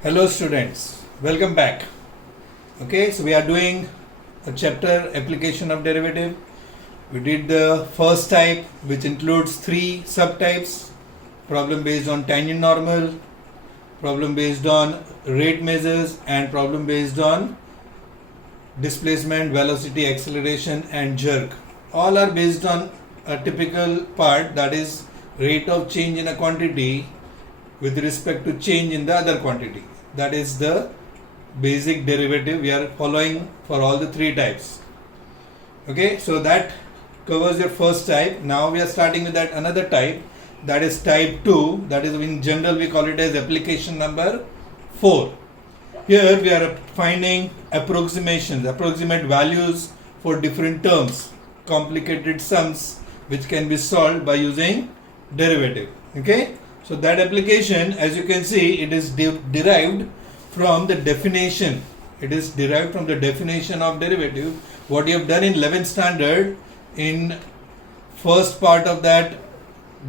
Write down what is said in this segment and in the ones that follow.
Hello students, welcome back. Okay, so we are doing a chapter application of derivative. We did the first type, which includes three subtypes: problem based on tangent normal, problem based on rate measures, and problem based on displacement, velocity, acceleration and jerk. All are based on a typical part, that is rate of change in a quantity with respect to change in the other quantity. That is the basic derivative we are following for all the three types. Okay, so that covers your first type. Now we are starting with that another type, that is type 2, that is in general we call it as application number 4. Here we are finding approximations, approximate values for different terms, complicated sums which can be solved by using derivative. Okay, so that application, as you can see, it is derived from the definition. It is derived from the definition of derivative. What you have done in 11th standard, in first part of that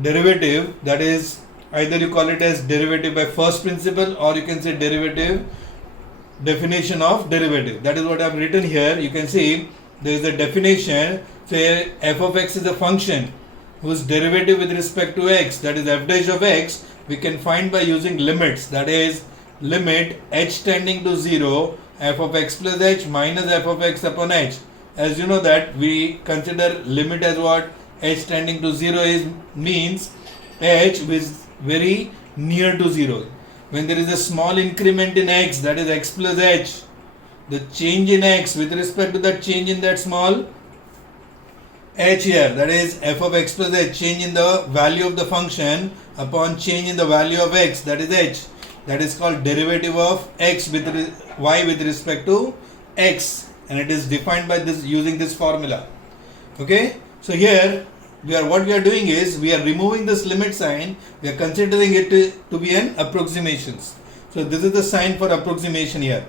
derivative, that is either you call it as derivative by first principle or you can say derivative definition of derivative. That is what I have written here. You can see there is a definition. Say f of x is a function whose derivative with respect to x, that is f dash of x, we can find by using limits, that is limit h tending to 0 f of x plus h minus f of x upon h. As you know that we consider limit as what? H tending to 0 is means h is very near to 0. When there is a small increment in x, that is x plus h, the change in x with respect to that change in that small h here, that is f of x plus h, change in the value of the function upon change in the value of x, that is h, that is called derivative of x with y with respect to x, and it is defined by this using this formula. Okay, so here what we are doing is we are removing this limit sign, we are considering it to be an approximations. So this is the sign for approximation here.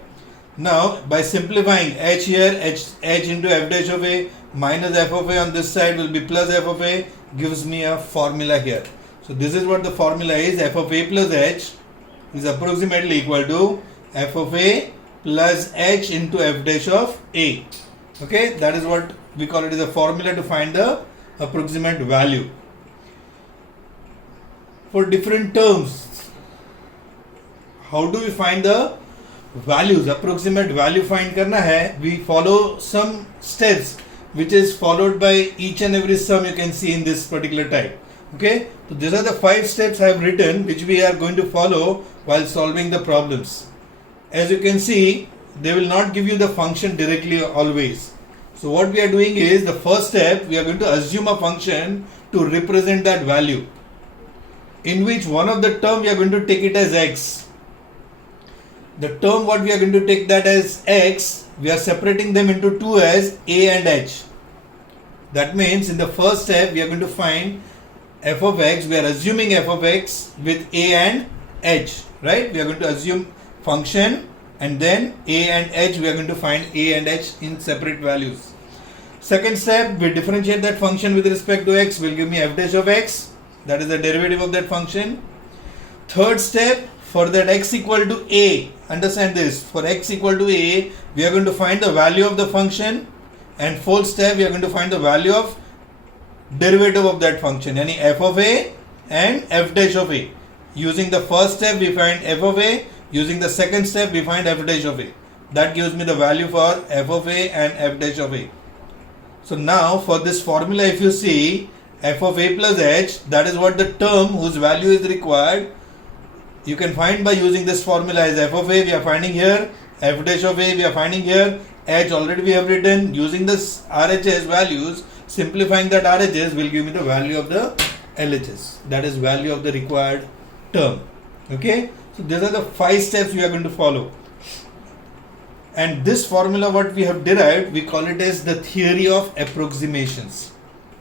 Now by simplifying h here, h into f dash of a minus f of a on this side will be plus f of a, gives me a formula here. So this is what the formula is: f of a plus h is approximately equal to f of a plus h into f dash of a. Okay, that is what we call it as a formula to find the approximate value. For different terms, how do we find the values? Approximate value find करना है, we follow some steps which is followed by each and every sum you can see in this particular type. Okay, so these are the 5 steps I have written which we are going to follow while solving the problems. As you can see, they will not give you the function directly always. So what we are doing is, the first step, we are going to assume a function to represent that value, in which one of the term we are going to take it as x. The term what we are going to take that as x, we are separating them into two as a and h. That means in the first step we are going to find f of x, we are assuming f of x with a and h, right? We are going to assume function and then a and h, we are going to find a and h in separate values. Second step, we differentiate that function with respect to x, will give me f dash of x, that is the derivative of that function. Third step, for that x equal to a, understand this, for x equal to a, we are going to find the value of the function, and fourth step, we are going to find the value of derivative of that function, yani f of a and f dash of a. Using the first step, we find f of a, using the second step, we find f dash of a. That gives me the value for f of a and f dash of a. So now for this formula, if you see f of a plus h, that is what the term whose value is required, you can find by using this formula as f of a we are finding here, f dash of a we are finding here, h already we have written. Using this RHS values, simplifying that RHS will give me the value of the LHS, that is value of the required term. Okay, so these are the 5 steps we are going to follow. And this formula what we have derived, we call it as the theory of approximations,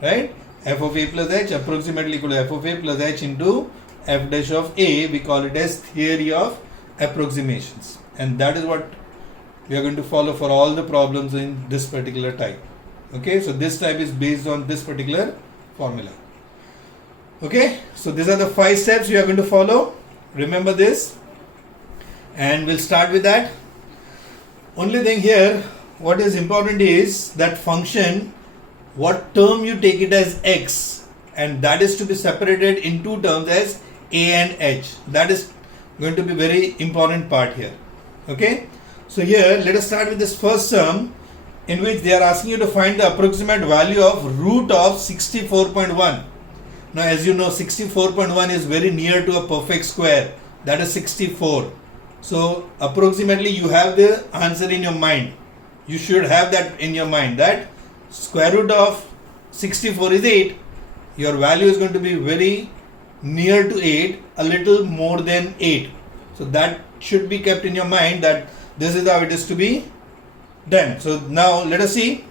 right? F of a plus h approximately equal to f of a plus h into f dash of a, we call it as theory of approximations, and that is what we are going to follow for all the problems in this particular type. Okay, so this type is based on this particular formula. Okay, so these are the 5 steps you are going to follow. Remember this. and we'll start with that. Only thing here, what is important is that function, what term you take it as x, and that is to be separated in two terms as a and h. That is going to be very important part here. Okay, so here let us start with this first term, in which they are asking you to find the approximate value of root of 64.1. Now as you know, 64.1 is very near to a perfect square, that is 64. So approximately you have the answer in your mind. You should have that in your mind, that square root of 64 is 8. Your value is going to be very near to 8, a little more than 8. So that should be kept in your mind, that this is how it is to be done. So now let us see.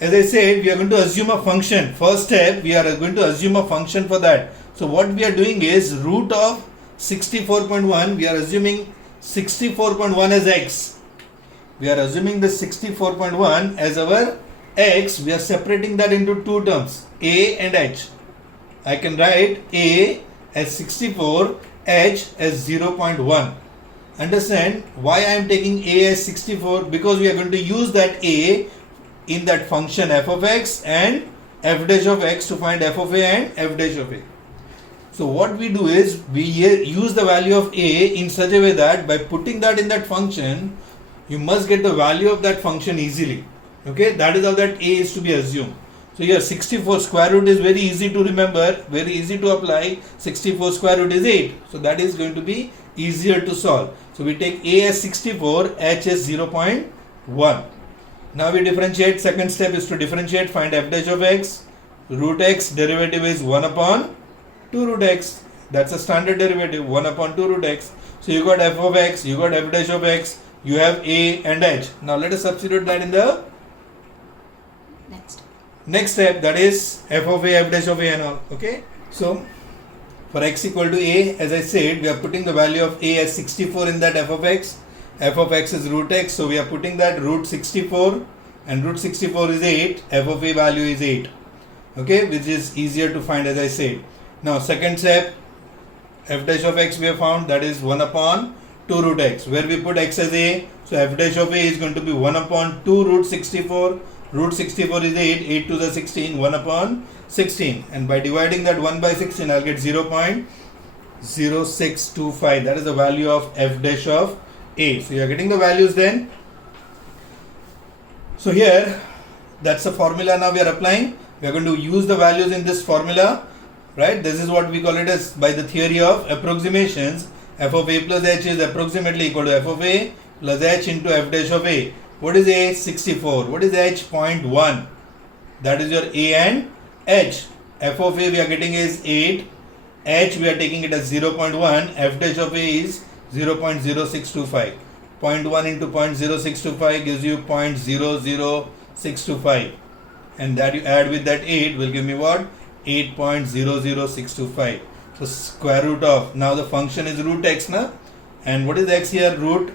As I said, we are going to assume a function. First step, we are going to assume a function for that. So what we are doing is root of 64.1, we are assuming 64.1 as x. We are assuming the 64.1 as our x. We are separating that into two terms, a and h. I can write a as 64, h as 0.1. Understand why I am taking a as 64? Because we are going to use that a in that function f of x and f dash of x to find f of a and f dash of a. So what we do is we use the value of a in such a way that by putting that in that function, you must get the value of that function easily. Okay, that is how that a is to be assumed. So here 64 square root is very easy to remember, very easy to apply. 64 square root is 8. So that is going to be easier to solve. So we take a as 64, h as 0.1. Now we differentiate. Second step is to differentiate, find f dash of x. Root x derivative is 1 upon 2 root x. That's a standard derivative, 1 upon 2 root x. So you got f of x, you got f dash of x, you have a and h. Now let us substitute that in the next step, that is f of a, f dash of a and all. Okay, so for x equal to a, as I said, we are putting the value of a as 64 in that f of x. F of x is root x, so we are putting that root 64, and root 64 is 8, f of a value is 8. Okay, which is easier to find, as I said. Now second step, f dash of x we have found, that is 1 upon 2 root x, where we put x as a. So f dash of a is going to be 1 upon 2 root 64. Root 64 is 8, 8 to the 16, 1 upon 16. And by dividing that 1 by 16, I'll get 0.0625. That is the value of f dash of a. So you are getting the values then. So here, that's the formula now we are applying. We are going to use the values in this formula. Right? This is what we call it as, by the theory of approximations, f of a plus h is approximately equal to f of a plus h into f dash of a. What is a? 64. What is h? 0.1. That is your a and h. F of a we are getting is 8. H we are taking it as 0.1. F dash of a is 0.0625. 0.1 into 0.0625 gives you 0.00625. And that you add with that 8 will give me what? 8.00625. So square root of, now the function is root x na, and what is x here? Root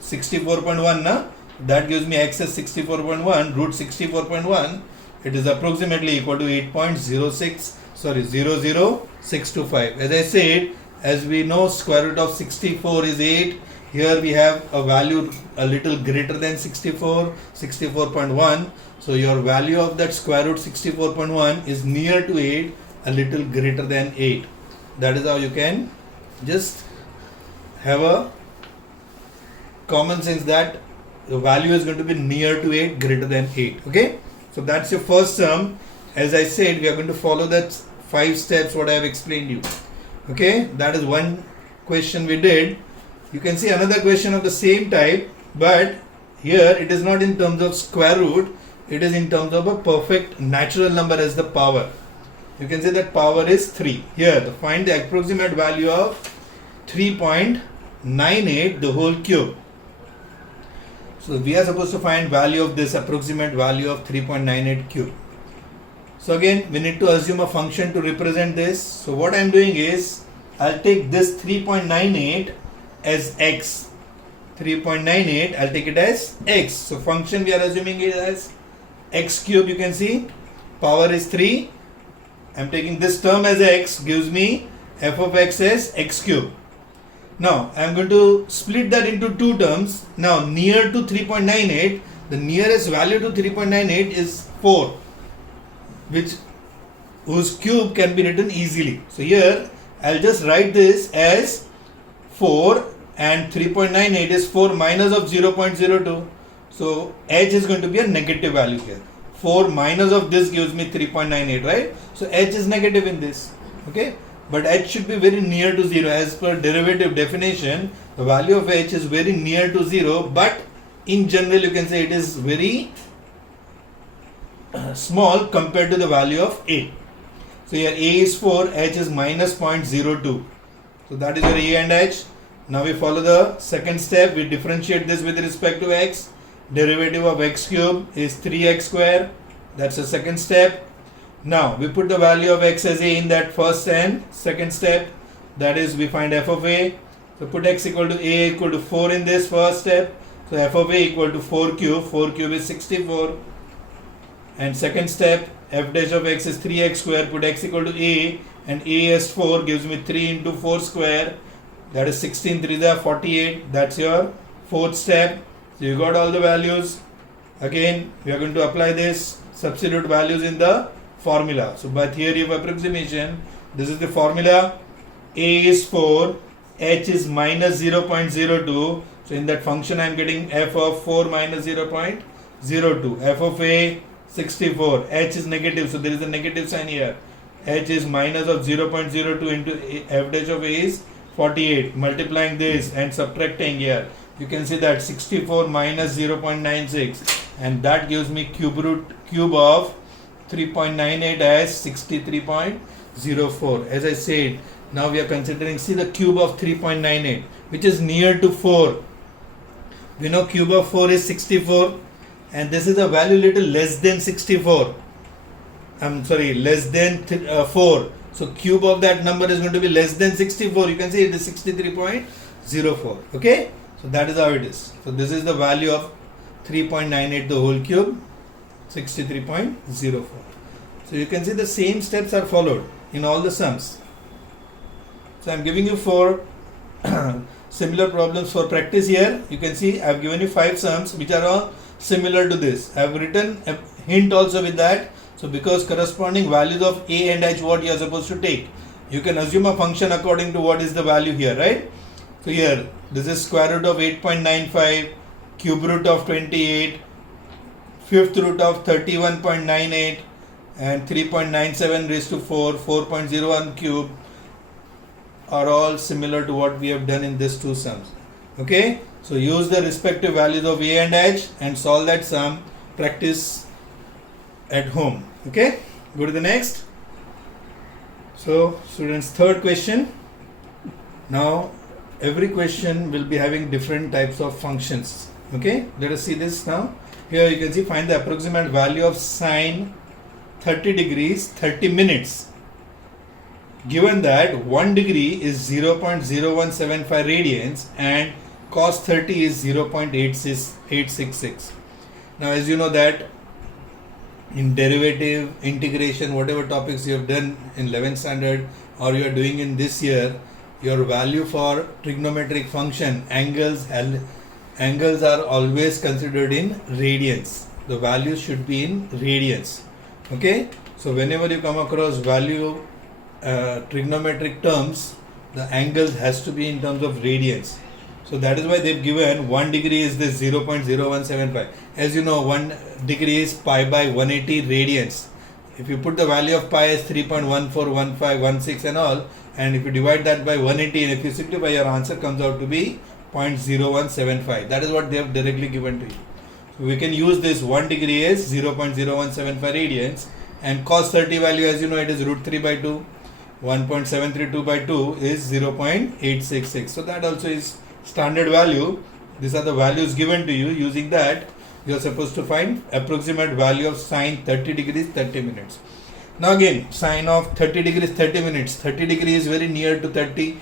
64.1 na, that gives me x as 64.1, root 64.1, it is approximately equal to 00625. As I said, as we know, square root of 64 is 8. Here we have a value a little greater than 64, 64.1. So your value of that square root 64.1 is near to 8, a little greater than 8. That is how you can just have a common sense that the value is going to be near to 8, greater than 8. Okay, so that's your first term. As I said, we are going to follow that 5 steps what I have explained you. Okay, that is one question we did. You can see another question of the same type, but here it is not in terms of square root, it is in terms of a perfect natural number as the power. You can say that power is 3. Here, to find the approximate value of 3.98 the whole cube. So we are supposed to find value of this approximate value of 3.98 cube. So again, we need to assume a function to represent this. So what I am doing is, I'll take this 3.98 as x. 3.98, I'll take it as x. So function we are assuming it as x cube. You can see power is 3. I'm taking this term as x, gives me f of x as x cube. Now I am going to split that into two terms. Now near to 3.98, the nearest value to 3.98 is 4, whose cube can be written easily. So here I'll just write this as 4, and 3.98 is 4 minus of 0.02. So h is going to be a negative value here. 4 minus of this gives me 3.98, right? So h is negative in this. Okay, but h should be very near to 0. As per derivative definition, the value of h is very near to 0, but in general you can say it is very small compared to the value of a. So here a is 4, h is minus 0.02. So that is your a and h. Now we follow the second step. We differentiate this with respect to x. Derivative of x cube is 3x square. That's the second step. Now we put the value of x as a in that first and second step. That is, we find f of a. So put x equal to a equal to 4 in this first step. So f of a equal to 4 cube. 4 cube is 64. And second step, f dash of x is 3x square. Put x equal to a, and a as 4 gives me 3 into 4 square. That is 16 3 is 48. That's your fourth step. So you got all the values. Again, we are going to apply this, substitute values in the formula. So by theory of approximation, this is the formula. A is 4, h is minus 0.02. So in that function I am getting f of 4 minus 0.02. F of a 64. H is negative, so there is a negative sign here. H is minus of 0.02 into f dash of a is 48. Multiplying this and subtracting here, you can see that 64 minus 0.96, and that gives me cube of 3.98 as 63.04. As I said, now we are considering, see the cube of 3.98, which is near to 4. We know cube of 4 is 64, and this is a value little less than 64. I'm sorry, less than 4. So cube of that number is going to be less than 64. You can see it is 63.04. Okay, so that is how it is. So this is the value of 3.98 the whole cube, 63.04. So you can see the same steps are followed in all the sums. So I'm giving you 4 similar problems for practice here. You can see I've given you 5 sums which are all similar to this. I've written a hint also with that. So because corresponding values of a and h, what you are supposed to take, you can assume a function according to what is the value here, right? So here this is square root of 8.95, cube root of 28, fifth root of 31.98, and 3.97 raised to 4, 4.01 cube are all similar to what we have done in these two sums. Okay, so use the respective values of a and h and solve that sum. Practice at home. Okay, go to the next. So students, third question. Now every question will be having different types of functions. Okay, let us see this now. Here you can see, find the approximate value of sine 30 degrees 30 minutes, given that 1 degree is 0.0175 radians and cos 30 is 0.866. Now as you know that in derivative, integration, whatever topics you have done in 11th standard or you are doing in this year, your value for trigonometric function, angles are always considered in radians. The value should be in radians. Okay, so whenever you come across value trigonometric terms, the angles has to be in terms of radians. So that is why they've given 1 degree is this 0.0175. As you know, 1 degree is pi by 180 radians. If you put the value of pi as 3.141516 and all, and if you divide that by 180 and if you simplify, your answer comes out to be 0.0175. That is what they have directly given to you. So we can use this 1 degree as 0.0175 radians, and cos 30 value, as you know, it is root 3 by 2. 1.732 by 2 is 0.866. So that also is standard value. These are the values given to you. Using that, you are supposed to find approximate value of sine 30 degrees 30 minutes. Now again, sine of 30 degrees 30 minutes. 30 degrees is very near to 30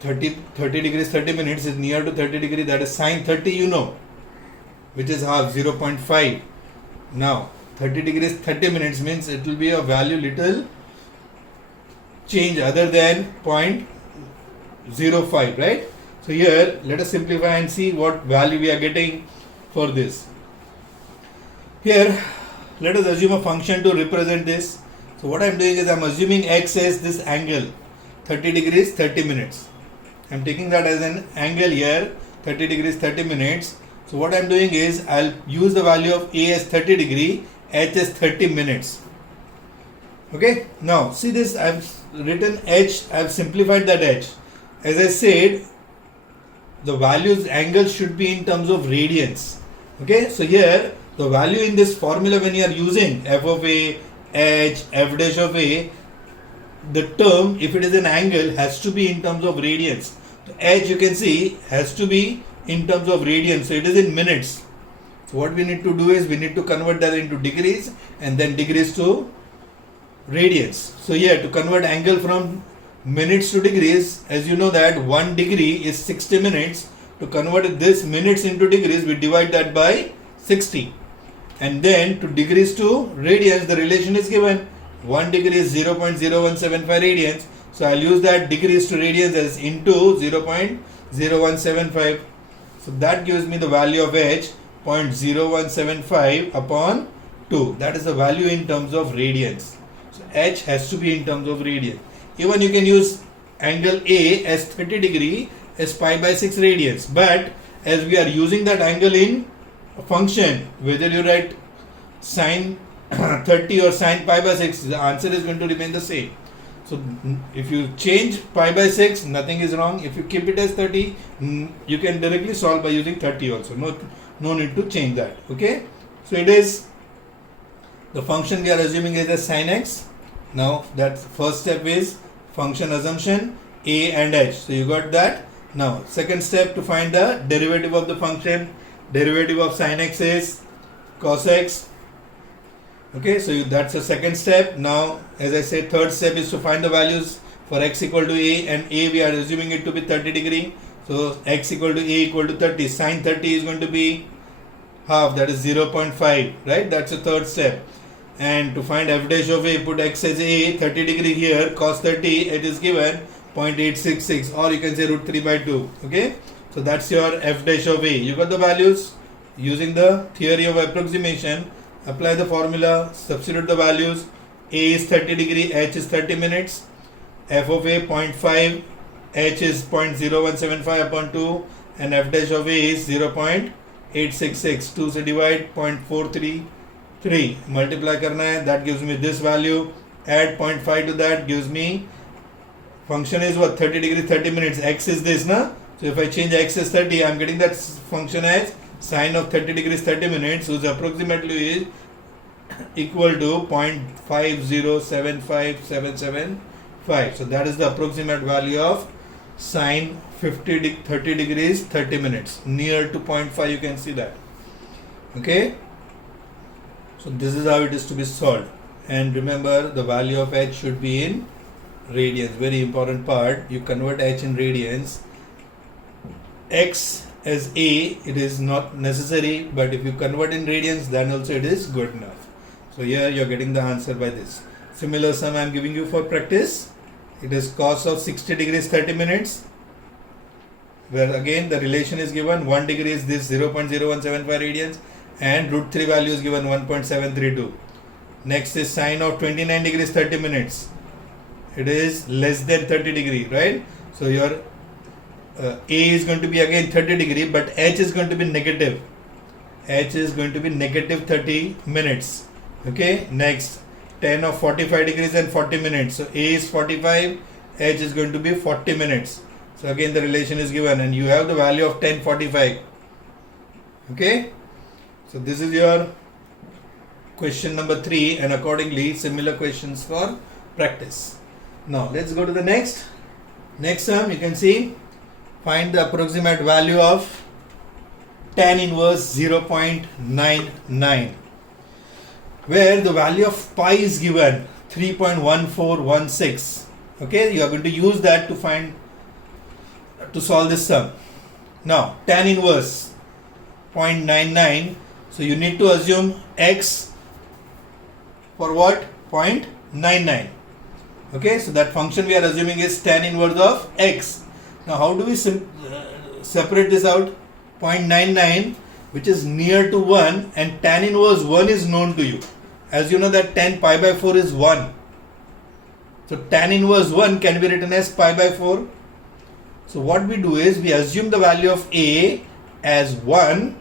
degrees 30 minutes is near to 30 degrees. That is sine 30, you know, which is half, 0.5. Now 30 degrees 30 minutes means it will be a value little change other than 0.05, right? So here let us simplify and see what value we are getting for this. Here let us assume a function to represent this. So what I am doing is I am assuming x as this angle 30 degrees 30 minutes. I am taking that as an angle here 30 degrees 30 minutes. So what I am doing is I will use the value of a as 30 degree, h as 30 minutes. Okay, now see this, I have written h, I have simplified that h. As I said, the values angle should be in terms of radians. Okay, so here the value in this formula when you are using f of a, h, f dash of a, the term if it is an angle has to be in terms of radians. So h you can see has to be in terms of radians, so it is in minutes. So what we need to do is we need to convert that into degrees and then degrees to radians. So here to convert angle from minutes to degrees, as you know that 1 degree is 60 minutes. To convert this minutes into degrees, we divide that by 60. And then to degrees to radians, the relation is given. 1 degree is 0.0175 radians. So I'll use that degrees to radians as into 0.0175. So that gives me the value of h 0.0175 upon 2. That is the value in terms of radians. So h has to be in terms of radians. Even you can use angle A as 30 degree as pi by 6 radians. But as we are using that angle in a function, whether you write sine 30 or sine pi by 6, the answer is going to remain the same. So if you change pi by 6, nothing is wrong. If you keep it as 30, you can directly solve by using 30 also. No need to change that. Okay. So it is the function we are assuming is a sin x. Now that first step is function assumption a and h. So you got that. Now second step to find the derivative of the function. Derivative of sin x is cos x. Okay, so that's the second step. Now as I said, third step is to find the values for x equal to a, and a we are assuming it to be 30 degree. So x equal to a equal to 30. Sin 30 is going to be half, that is 0.5, right? That's the third step. And to find f dash of a, put x as a, 30 degree here, cos 30, it is given 0.866, or you can say root 3 by 2. Okay, so that's your f dash of a. You got the values using the theory of approximation. Apply the formula, substitute the values. A is 30 degree, h is 30 minutes, f of a 0.5, h is 0.0175 upon 2, and f dash of a is 0.866. 2 से divide 0.433, multiply करना है, that gives me this value. Add 0.5 to that, gives me, function is what, 30 degree 30 minutes, x is this na. So if I change x as 30, I am getting that function as sine of 30 degrees 30 minutes, whose approximately is equal to 0.5075775. So that is the approximate value of sine 30 degrees 30 minutes. Near to 0.5, you can see that. Okay, so this is how it is to be solved. And remember, the value of h should be in radians. Very important part. You convert h in radians. X as a, it is not necessary, but if you convert in radians, then also it is good enough. So here you are getting the answer by this. Similar sum I am giving you for practice. It is cos of 60 degrees 30 minutes, where again the relation is given. 1 degree is this 0.0175 radians, and root 3 value is given 1.732. Next is sine of 29 degrees 30 minutes. It is less than 30 degree, right? So your a is going to be again 30 degree, but h is going to be negative. H is going to be negative 30 minutes. Okay, next 10 of 45 degrees and 40 minutes. So a is 45, h is going to be 40 minutes. So again the relation is given, and you have the value of 1045. Okay, so this is your question number 3, and accordingly similar questions for practice. Now let's go to the next sum. You can see, find the approximate value of tan inverse 0.99, where the value of pi is given 3.1416. Okay, you are going to use that to solve this sum. Now tan inverse 0.99, so you need to assume x for what? 0.99. Okay, so that function we are assuming is tan inverse of x. Now how do we separate this out? 0.99, which is near to 1, and tan inverse 1 is known to you. As you know that tan pi by 4 is 1. So tan inverse 1 can be written as pi by 4. So what we do is we assume the value of A as 1,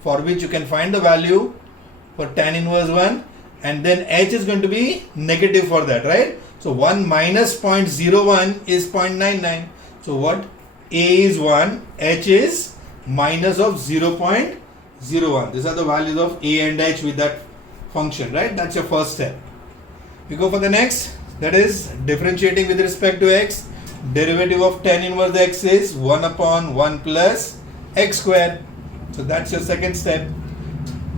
for which you can find the value for tan inverse 1, and then H is going to be negative for that, right? So 1 minus 0.01 is 0.99. So what? A is 1, H is minus of 0.01. These are the values of A and H with that function, right? That's your first step. We go for the next, that is differentiating with respect to x. Derivative of tan inverse x is 1 upon 1 plus x square. So that's your second step.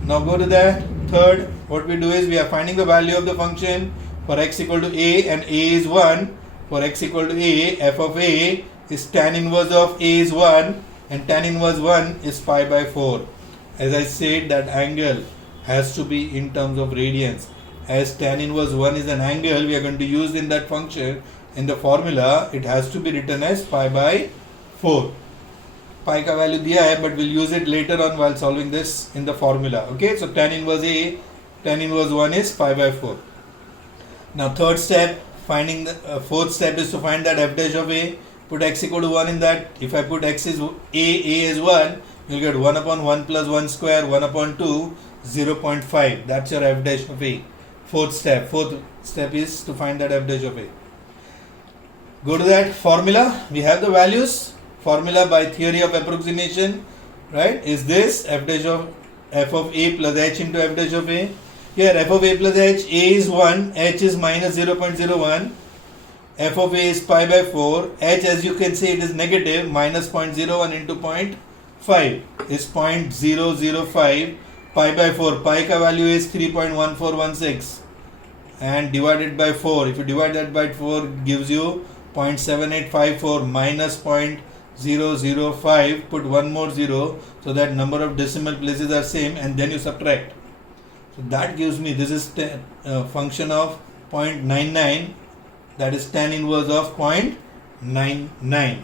Now go to the third. What we do is we are finding the value of the function for x equal to a, and a is 1. For x equal to a, f of a is tan inverse of a is 1, and tan inverse 1 is pi by 4. As I said, that angle has to be in terms of radians. As tan inverse 1 is an angle we are going to use in that function, in the formula it has to be written as pi by 4. Pi ka value diya hai, but we'll use it later on while solving this in the formula. Okay, so tan inverse a, tan inverse 1 is pi by 4. Now third step, finding the fourth step is to find that f dash of a. Put x equal to 1 in that. If I put x is a is 1, you'll get 1 upon 1 plus 1 square, 1 upon 2, 0.5. That's your f dash of a. Fourth step is to find that f dash of a. Go to that formula. We have the values. Formula by theory of approximation, right, is this f of a plus h into f dash of a. Here f of a plus h, a is 1, h is minus 0.01, f of a is pi by 4, h as you can see it is negative, minus 0.01 into 0.5 is 0.005, pi by 4, pi ka value is 3.1416 and divided by 4. If you divide that by 4, gives you 0.7854 minus 0.005, put one more 0, so that number of decimal places are same, and then you subtract. So that gives me, this is function of 0.99, that is tan inverse of 0.99.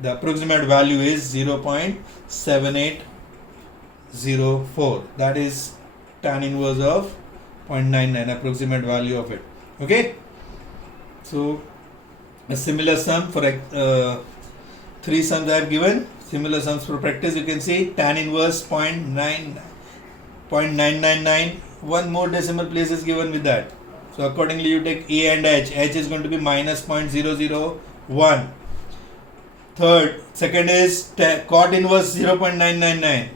The approximate value is 0.7804. That is tan inverse of 0.99, approximate value of it. Okay. So a similar sum for 3 sums I have given. Similar sums for practice. You can see tan inverse 0.999. One more decimal place is given with that. So accordingly you take a and h. H is going to be minus 0.001. Second is cot inverse 0.999.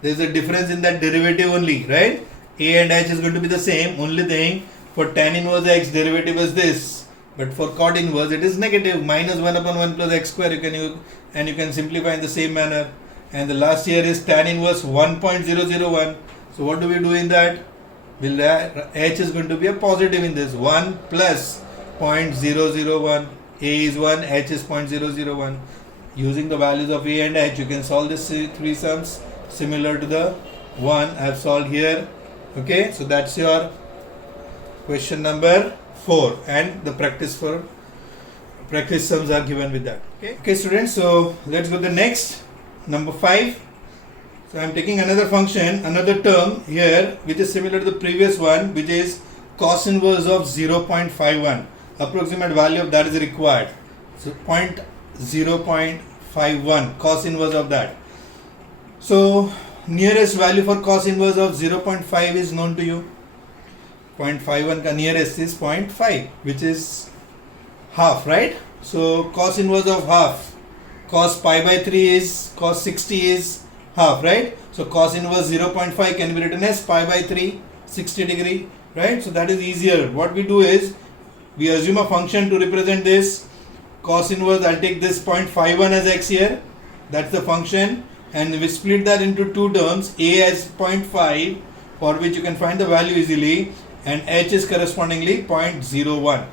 There is a difference in that derivative only, right? A and h is going to be the same. Only thing, for tan inverse x derivative is this, but for cot inverse it is negative, minus 1 upon 1 plus x square. You can use, and you can simplify in the same manner. And the last here is tan inverse 1.001. So what do we do in that? H is going to be a positive in this, 1 plus 0.001. A is 1, h is 0.001. Using the values of a and h, you can solve this 3 sums similar to the one I have solved here. Okay, so that's your question number 4, and the practice sums are given with that. Okay, students, so let's go to the next, number 5. So I am taking another function, another term here, which is similar to the previous one, which is cos inverse of 0.51. Approximate value of that is required. So 0.51 cos inverse of that. So nearest value for cos inverse of 0.5 is known to you. 0.51 ka nearest is 0.5, which is half, right? So cos inverse of half, cos pi by 3 is, cos 60 is half, right? So cos inverse 0.5 can be written as pi by 3, 60 degree, right? So that is easier. What we do is we assume a function to represent this cos inverse. I'll take this 0.51 as x here, that's the function, and we split that into two terms, a as 0.5, for which you can find the value easily, and h is correspondingly 0.01.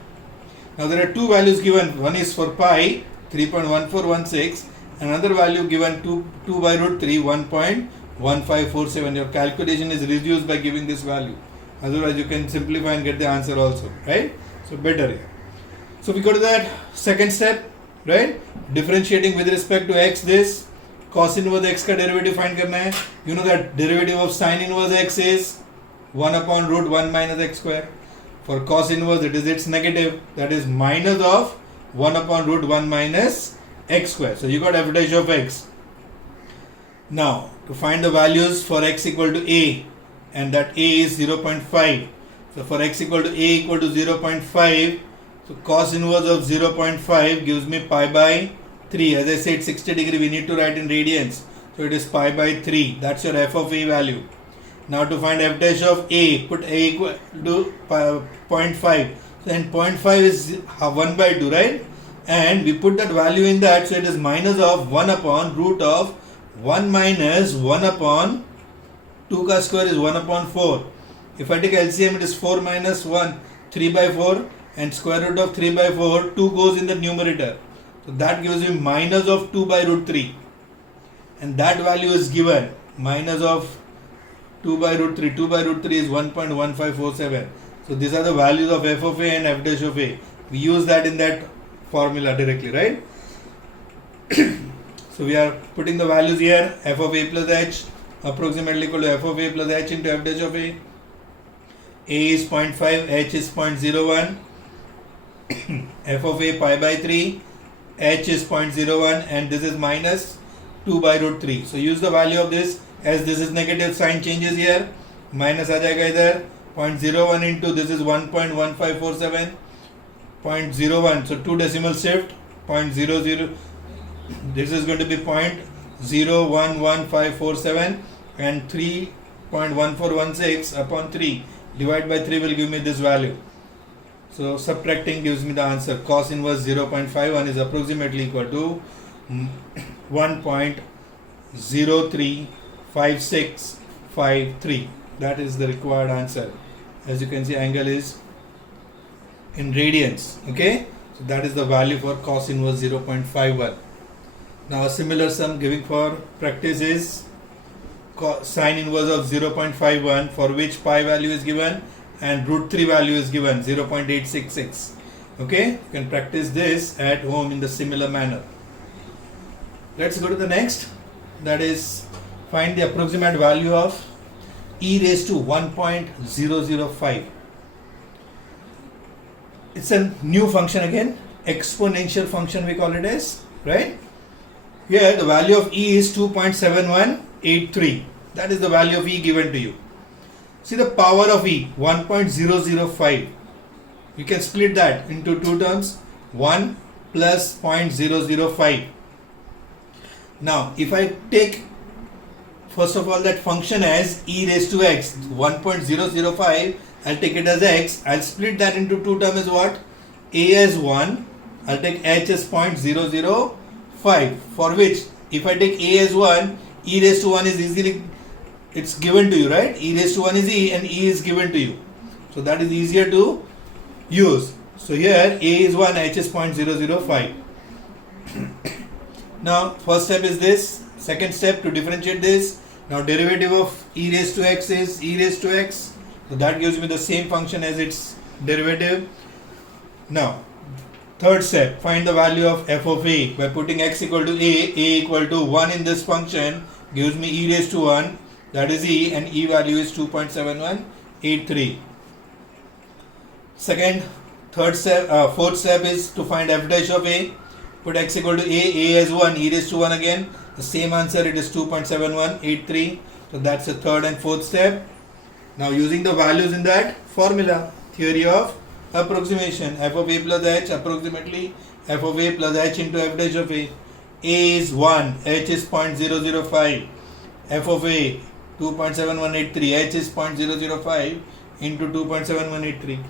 Now there are two values given, one is for pi 3.1416, another value given 2 by root 3 1.1547. Your calculation is reduced by giving this value, otherwise you can simplify and get the answer also, right? So better here. So we go to that second step, right? Differentiating with respect to x, this cos inverse x का derivative find करना है. You know that derivative of sin inverse x is 1 upon root 1 minus x square. For cos inverse it is its negative, that is minus of 1 upon root 1 minus x square. So you got f dash of x. Now to find the values for x equal to a, and that a is 0.5. So for x equal to a equal to 0.5, so cos inverse of 0.5 gives me pi by 3. As I said, 60 degree we need to write in radians. So it is pi by 3. That's your f of a value. Now to find f dash of a, put a equal to 0.5. So then 0.5 is 1 by 2, right? And we put that value in that, so it is minus of 1 upon root of 1 minus 1 upon 2 ka square is 1 upon 4. If I take LCM, it is 4 minus 1, 3 by 4, and square root of 3 by 4, 2 goes in the numerator. So that gives you minus of 2 by root 3. And that value is given, minus of 2 by root 3. 2 by root 3 is 1.1547. So these are the values of f of a and f dash of a. We use that in that formula directly, right? So we are putting the values here, f of a plus h approximately equal to f of a plus h into f dash of a. A is 0.5, h is 0.01, f of a pi by 3, h is 0.01, and this is minus 2 by root 3. So use the value of this, as this is negative, sign changes here, minus aa jayega idhar, 0.01 into this is 1.1547, 0.01, so 2 decimal shift, 0.00, this is going to be 0.011547, and 3.1416 upon 3 divide by 3 will give me this value. So subtracting gives me the answer. Cos inverse 0.51 is approximately equal to 1.035653. That is the required answer. As you can see, angle is in radians. Okay, so that is the value for cos inverse 0.51. Now a similar sum giving for practice is sin inverse of 0.51, for which pi value is given and root 3 value is given 0.866. Okay, you can practice this at home in the similar manner. Let's go to the next, that is find the approximate value of e raised to 1.005. It's a new function again, exponential function we call it as, right? Here the value of e is 2.7183. That is the value of e given to you. See the power of e, 1.005. You can split that into two terms, 1 plus 0.005. Now if I take first of all that function as e raised to x, 1.005, I'll take it as x. I'll split that into two terms as what? A as 1, I'll take h as 0.005, for which if I take a as 1, e raised to 1 is easily, it's given to you, right? E raised to 1 is e and e is given to you. So that is easier to use. So here a is 1, h is 0.005. Now first step is this. Second step to differentiate this. Now derivative of e raised to x is e raised to x. So that gives me the same function as its derivative. Now third step, find the value of f of a by putting x equal to a equal to 1 in this function gives me e raised to 1, that is e, and e value is 2.7183. Fourth step is to find f dash of a. Put x equal to a as 1, e raised to 1 again. The same answer, it is 2.7183. So that's the third and fourth step. Now using the values in that formula, theory of approximation, f of a plus h approximately f of a plus h into f dash of a. A is 1, h is 0.005, f of a 2.7183, h is 0.005 into 2.7183.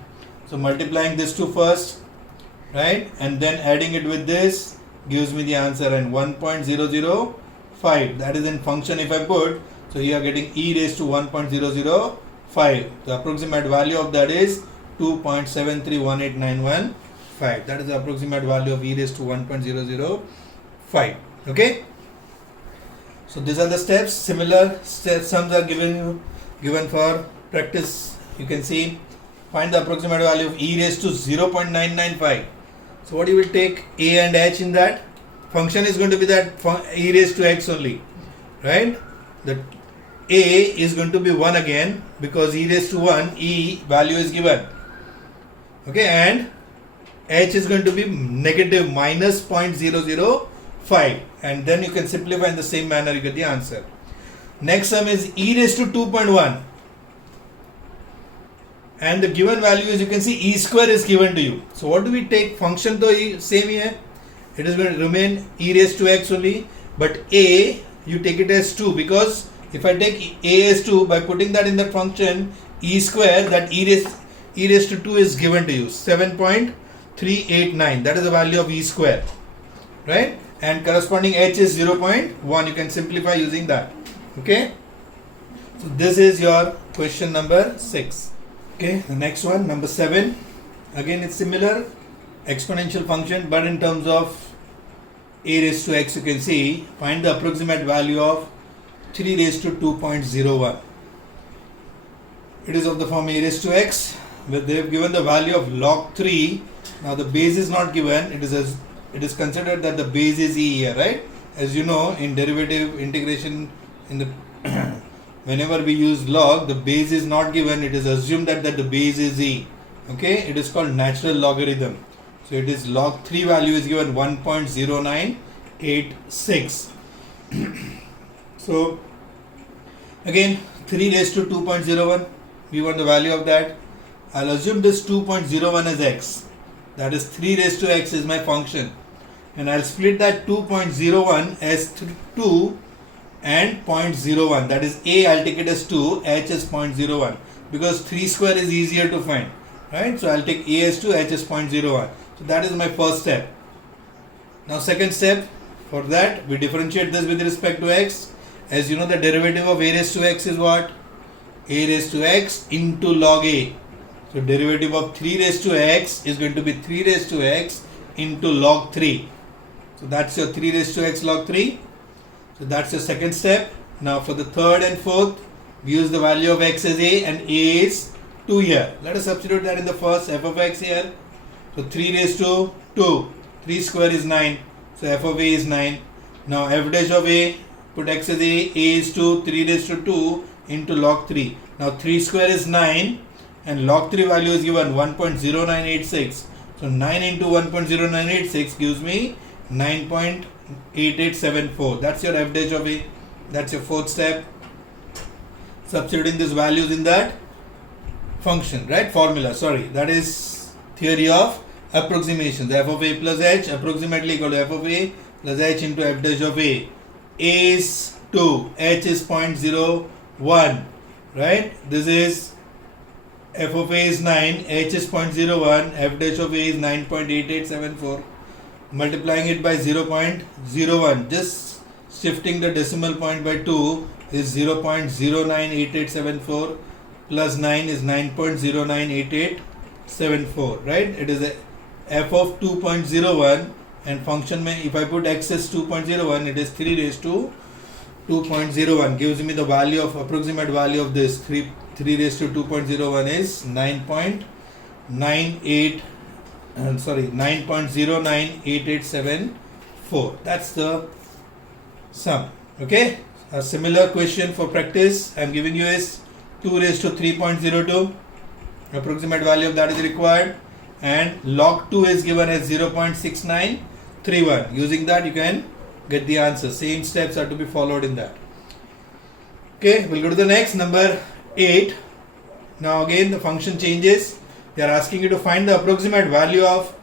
So multiplying this two first, right, and then adding it with this gives me the answer, and 1.005, that is in function if I put, so you are getting e raised to 1.005. The approximate value of that is 2.7318915. That is the approximate value of e raised to 1.005. Okay, so these are the steps. Similar sums are given for practice. You can see, find the approximate value of e raised to 0.995. So what you will take a and h in that? Function is going to be that e raised to x only, right? The a is going to be 1 again because e raised to 1, e value is given. Okay, and h is going to be negative minus 0.005, and then you can simplify in the same manner, you get the answer. Next sum is e raised to 2.1, and the given value is, you can see, e square is given to you. So what do we take? Function to same here, it is going to remain e raised to x only, but a you take it as 2, because if I take a as 2, by putting that in the function e square, that e raised to 2 is given to you, 7.389, that is the value of e square, right? And corresponding h is 0.1, you can simplify using that. Okay, so this is your question number 6. Okay, the next one, number 7, again it's similar, exponential function, but in terms of a raised to x, you can see, find the approximate value of 3 raised to 2.01. It is of the form a raised to x, where they have given the value of log 3. Now the base is not given, it is considered that the base is e here, right? As you know, in derivative integration, in the whenever we use log, the base is not given, it is assumed that the base is e. Okay, it is called natural logarithm. So it is log 3 value is given 1.0986. So again 3 raised to 2.01, we want the value of that. I'll assume this 2.01 as x, that is 3 raised to x is my function, and I'll split that 2.01 as 2 and 0.01, that is a I'll take it as 2, h is 0.01, because 3 square is easier to find, right? So I'll take a as 2, h is 0.01. So that is my first step. Now second step, for that we differentiate this with respect to x. As you know, the derivative of a raised to x is what? A raised to x into log a. So derivative of 3 raised to x is going to be 3 raised to x into log 3. So that's your 3 raised to x log 3. So that's your second step. Now for the third and fourth, we use the value of x as a, and a is 2 here. Let us substitute that in the first, f of x here. So 3 raised to 2, 3 square is 9. So f of a is 9. Now f dash of a, put x as a is 2, 3 raised to 2 into log 3. Now 3 square is 9, and log 3 value is given 1.0986. So 9 into 1.0986 gives me 9.8874. That's your f dash of a. That's your fourth step. Substituting these values in that function, right? Formula, sorry. That is theory of approximation. The f of a plus h approximately equal to f of a plus h into f dash of a. A is 2, h is 0.01, right? This is f of a is 9, h is 0.01, f dash of a is 9.8874. Multiplying it by 0.01, just shifting the decimal point by 2 is 0.098874, plus 9 is 9.098874, right? It is a f of 2.01, and function if I put x as 2.01, it is 3 raised to 2.01, gives me the value of approximate value of this 3 raised to 2.01 is 9.098874. That's the sum. Okay, a similar question for practice I am giving you is 2 raised to 3.02, approximate value of that is required, and log 2 is given as 0.6931. Using that you can get the answer. Same steps are to be followed in that. Okay, we'll go to the next, number 8. Now again the function changes. They are asking you to find the approximate value of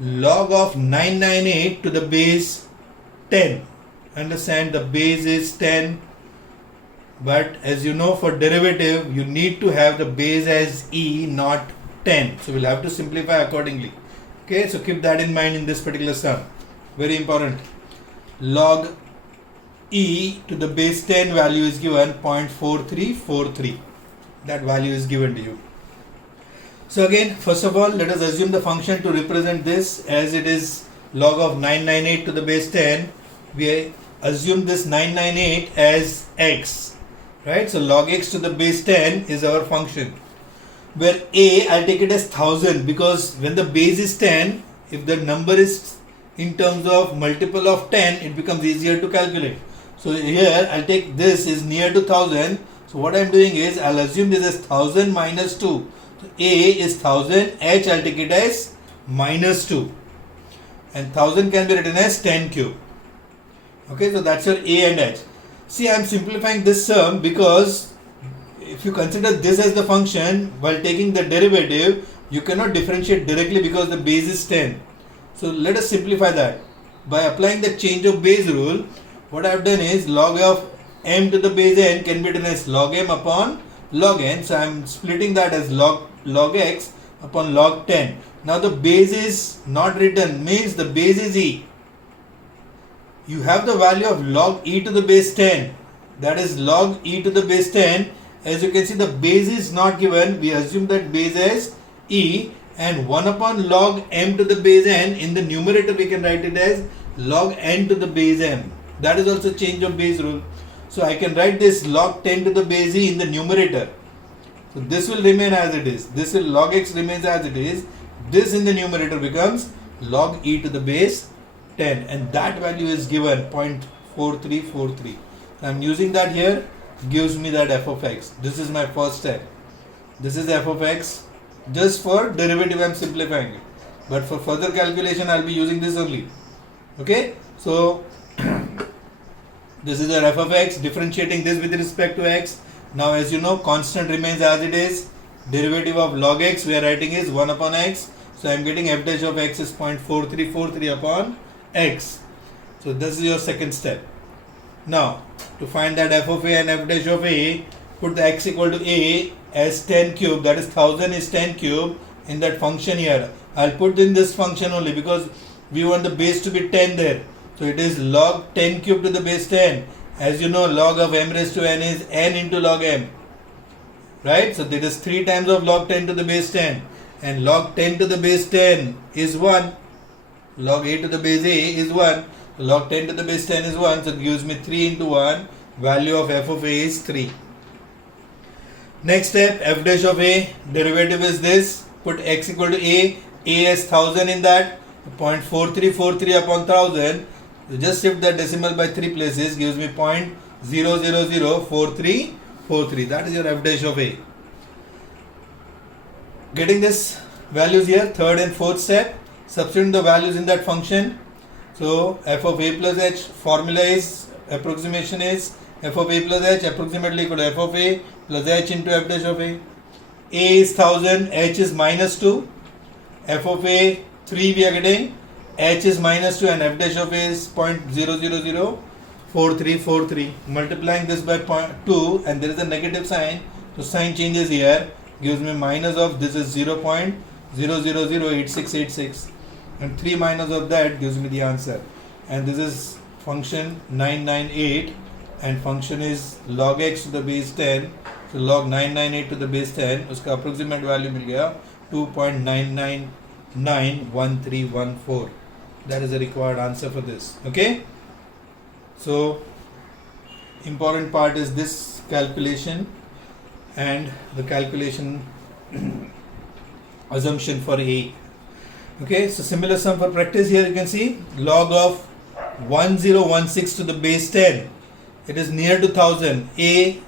log of 998 to the base 10. Understand, the base is 10, but as you know, for derivative you need to have the base as e, not 10. So we'll have to simplify accordingly. Okay, so keep that in mind in this particular sum. Very important. Log e to the base 10 value is given 0.4343. That value is given to you. So again, first of all, let us assume the function to represent this as it is log of 998 to the base 10. We assume this 998 as x, right? So log x to the base 10 is our function, where a, I'll take it as 1000, because when the base is 10, if the number is in terms of multiple of 10, it becomes easier to calculate. So here I'll take this is near to 1000. So what I'm doing is I'll assume this is 1000 minus 2. So A is 1000, H I'll take it as minus 2. And 1000 can be written as 10 cube. Okay, so that's your A and H. See, I'm simplifying this sum because if you consider this as the function, while taking the derivative, you cannot differentiate directly because the base is 10. So let us simplify that. By applying the change of base rule, what I have done is log of m to the base n can be written as log m upon log n. So I am splitting that as log x upon log 10. Now the base is not written, means the base is e. You have the value of log e to the base 10. That is log e to the base 10. As you can see, the base is not given. We assume that base is e, and 1 upon log m to the base n. In the numerator we can write it as log n to the base m. That is also change of base rule. So I can write this log 10 to the base e in the numerator. So this will remain as it is. This will log x remains as it is. This in the numerator becomes log e to the base 10, and that value is given 0.4343. I'm using that here, gives me that f of x. This is my first step. This is f of x. Just for derivative I'm simplifying it, but for further calculation I'll be using this only. Okay, so this is the f of x, differentiating this with respect to x. Now as you know, constant remains as it is. Derivative of log x we are writing is 1 upon x. So I am getting f dash of x is 0.4343 upon x. So this is your second step. Now to find that f of a and f dash of a, put the x equal to a as 10 cube, that is 1000 is 10 cube in that function here. I'll put in this function only because we want the base to be 10 there. So it is log 10 cube to the base 10. As you know, log of m raised to n is n into log m. Right? So that is 3 times of log 10 to the base 10. And log 10 to the base 10 is 1. Log a to the base a is 1. So log 10 to the base 10 is 1. So it gives me 3 into 1. Value of f of a is 3. Next step, f dash of a, derivative is this. Put x equal to a as 1000 in that. 0.4343 upon 1000. So just shift the decimal by 3 places, gives me 0.0004343. That is your f dash of a. Getting this values here, third and fourth step, substitute the values in that function. So f of a plus h, formula is, approximation is f of a plus h approximately equal to f of a plus h into f dash of a. A is 1000, h is minus 2, f of a 3 we are getting, h is minus 2 and f dash of a is 0.0004343. Multiplying this by 2 and there is a negative sign, so sign changes here, gives me minus of this is 0.0008686, and 3 minus of that gives me the answer. And this is function 998 and function is log x to the base 10. So log 998 to the base 10, उसका approximate value मिल गया 2.9991314. That is the required answer for this. Okay. So important part is this calculation and the calculation assumption for A. Okay, so similar sum for practice. Here you can see log of 1016 to the base 10. It is near to 1000. A,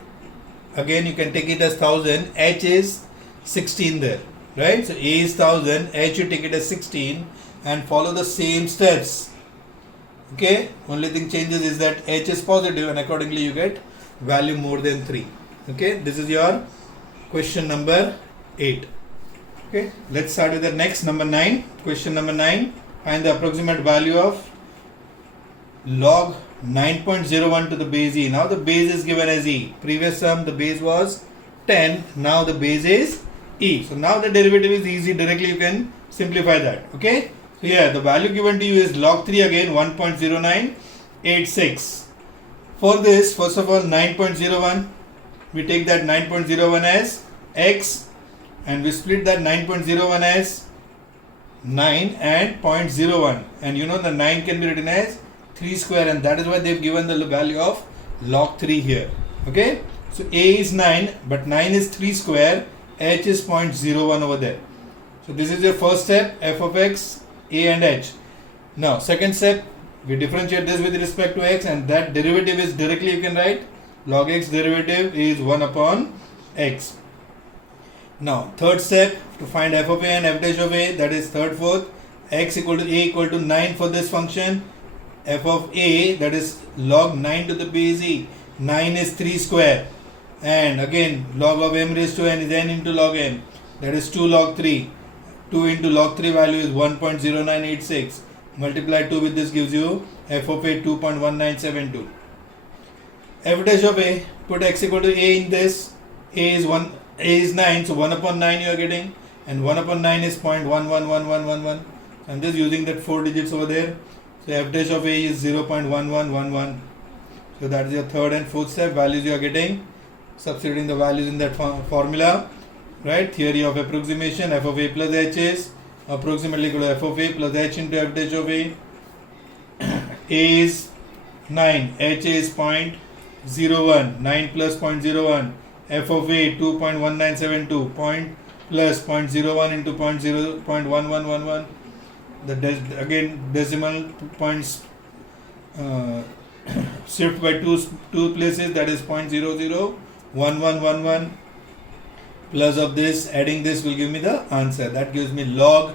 again you can take it as 1000. H is 16 there, right? So A is 1000. H you take it as 16 and follow the same steps. Okay, only thing changes is that H is positive and accordingly you get value more than 3. Okay, this is your question number 8. Okay, let's start with the next, number 9. Question number 9. Find the approximate value of log 9.01 to the base e. Now the base is given as e. Previous sum the base was 10. Now the base is e. So now the derivative is easy. Directly you can simplify that. Okay. So here the value given to you is log 3 again 1.0986. For this, first of all 9.01. We take that 9.01 as x and we split that 9.01 as 9 and 0.01, and you know the 9 can be written as 3 square, and that is why they have given the value of log 3 here. Okay, so A is 9 but 9 is 3 square, H is 0.01 over there. So this is your first step, f of x a and h. Now second step, we differentiate this with respect to x, and that derivative is directly you can write log x derivative is 1 upon x. Now third step, to find f of a and f dash of a, that is third fourth, x equal to a equal to 9 for this function, f of a, that is log 9 to the base e, 9 is 3 square, and again log of m raised to n is n into log n, that is 2 log 3, 2 into log 3 value is 1.0986, multiply 2 with this gives you f of a 2.1972. F dash of a, put x equal to a in this, a is 9, so 1 upon 9 you are getting, and 1 upon 9 is 0.111111. I'm just using that 4 digits over there. So f dash of a is 0.1111. So that is your third and fourth step. Values you are getting, substituting the values in that formula, right? Theory of approximation, f of a plus h is approximately equal to f of a plus h into f dash of a. A is 9, h is 0.01, 9 plus 0.01, f of a 2.1972, plus 0.01 into 0.1111. Again decimal points shift by two places, that is 0.001111, plus of this, adding this will give me the answer. That gives me log,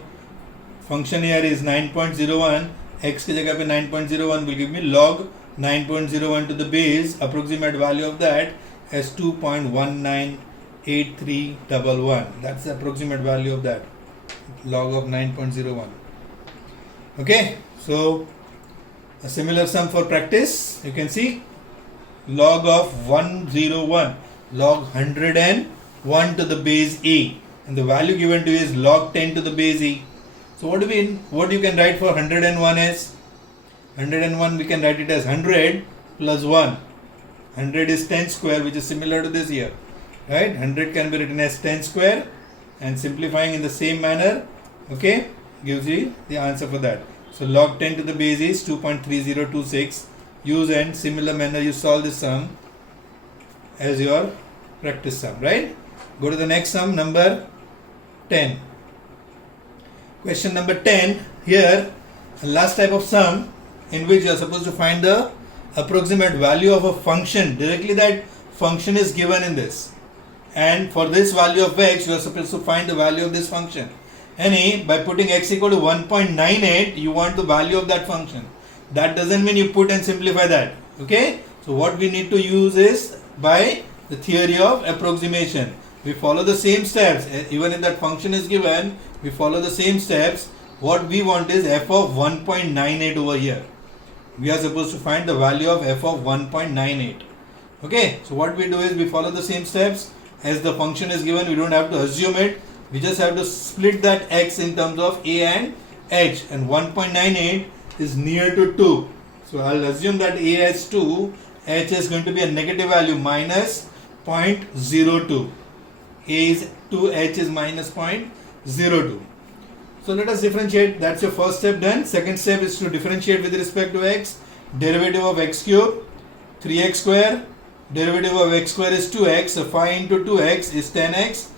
function here is 9.01, x की जगह पे 9.01 will give me log 9.01 to the base, approximate value of that as 2.198311. That's the approximate value of that log of 9.01. Okay, so a similar sum for practice, you can see log of 101, log 101 to the base e, and the value given to you is log 10 to the base e. So what you can write for 101 is 101, we can write it as 100 plus 1. 100 is 10 square, which is similar to this here, right? 100 can be written as 10 square, and simplifying in the same manner, okay, gives you the answer for that. So log 10 to the base is 2.3026. Use and similar manner you solve this sum as your practice sum, right? Go to the next sum, number 10. Question number 10, here last type of sum in which you are supposed to find the approximate value of a function. Directly that function is given in this, and for this value of x you are supposed to find the value of this function. By putting x equal to 1.98 you want the value of that function. That doesn't mean you put and simplify that, okay? So what we need to use is by the theory of approximation. We follow the same steps, even if that function is given, we follow the same steps. What we want is f of 1.98 over here. We are supposed to find the value of f of 1.98. Okay, so what we do is we follow the same steps. As the function is given, we don't have to assume it. We just have to split that x in terms of a and h, and 1.98 is near to 2. So I'll assume that a has 2, h is going to be a negative value minus 0.02. A is 2, h is minus 0.02. So let us differentiate. That's your first step done. Second step is to differentiate with respect to x. Derivative of x cube, 3x square. Derivative of x square is 2x. So 5 into 2x is 10x.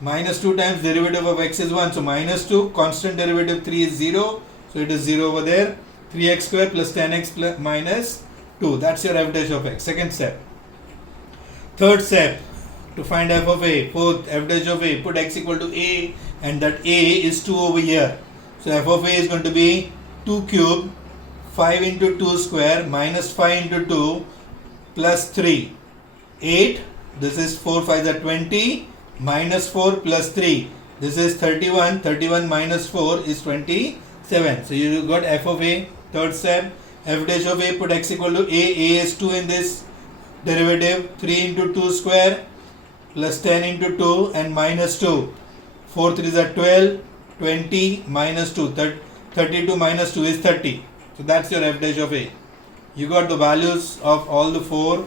Minus 2 times derivative of x is 1. So minus 2. Constant derivative 3 is 0. So it is 0 over there. 3x square plus 10x plus minus 2. That's your f dash of x. Second step. Third step, to find f of a. Fourth, f dash of a. Put x equal to a, and that a is 2 over here. So f of a is going to be 2 cube, 5 into 2 square, minus 5 into 2, plus 3. 8. This is 4 5 are 20, minus 4 plus 3. This is 31. 31 minus 4 is 27. So you got f of a. Third step, f dash of a, put x equal to a. A is 2 in this derivative. 3 into 2 square, plus 10 into 2, and minus 2. 4 3s are 12, 20, minus 2, 32 minus 2 is 30. So that's your f dash of a. You got the values of all the 4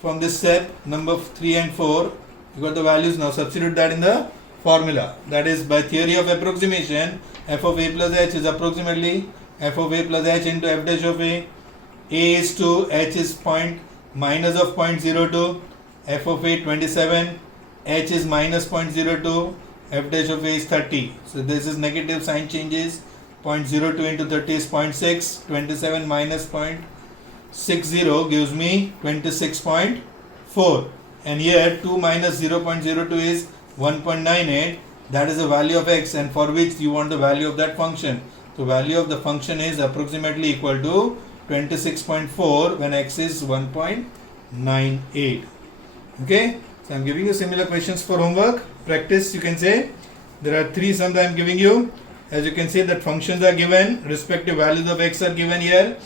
from this step, number 3 and 4. You got the values. Now substitute that in the formula. That is, by theory of approximation, f of a plus h is approximately f of a plus h into f dash of a. A is 2, h is minus of 0.02, f of a 27, h is minus 0.02, f dash of a is 30. So this is negative sign changes. 0.02 into 30 is 0.6. 27 minus 0.60 gives me 26.4. And here 2 minus 0.02 is 1.98. That is the value of x, and for which you want the value of that function. So value of the function is approximately equal to 26.4 when x is 1.98. Okay. So I am giving you similar questions for homework. Practice, you can say. There are 3 sums I am giving you. As you can see, that functions are given, respective values of x are given here.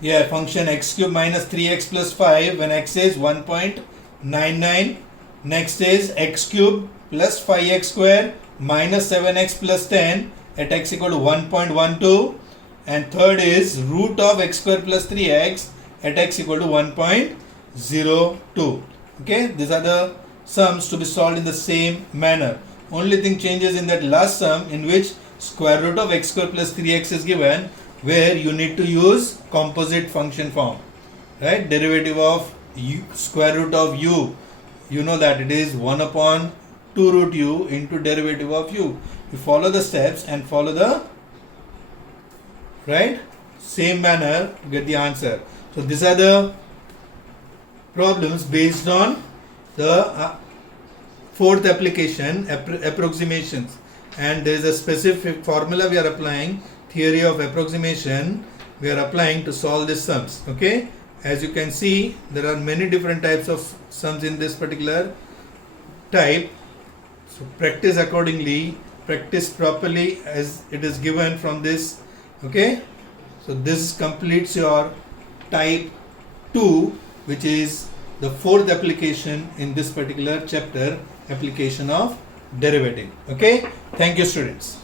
Here function x cube minus 3x plus 5 when x is 1.99. Next is x cube plus 5x square minus 7x plus 10 at x equal to 1.12. And third is root of x square plus 3x at x equal to 1.02. Okay, these are the sums to be solved in the same manner. Only thing changes in that last sum, in which square root of x square plus 3x is given, where you need to use composite function form, right? Derivative of u, square root of u, you know that it is 1 upon 2 root u into derivative of u. You follow the steps and follow the same manner to get the answer. So these are the problems based on the fourth application, approximations, and there is a specific formula we are applying, theory of approximation we are applying to solve these sums. Okay, as you can see, there are many different types of sums in this particular type. So practice accordingly, practice properly as it is given from this. Okay, so this completes your type 2, which is the fourth application in this particular chapter, application of derivative. Okay, thank you students.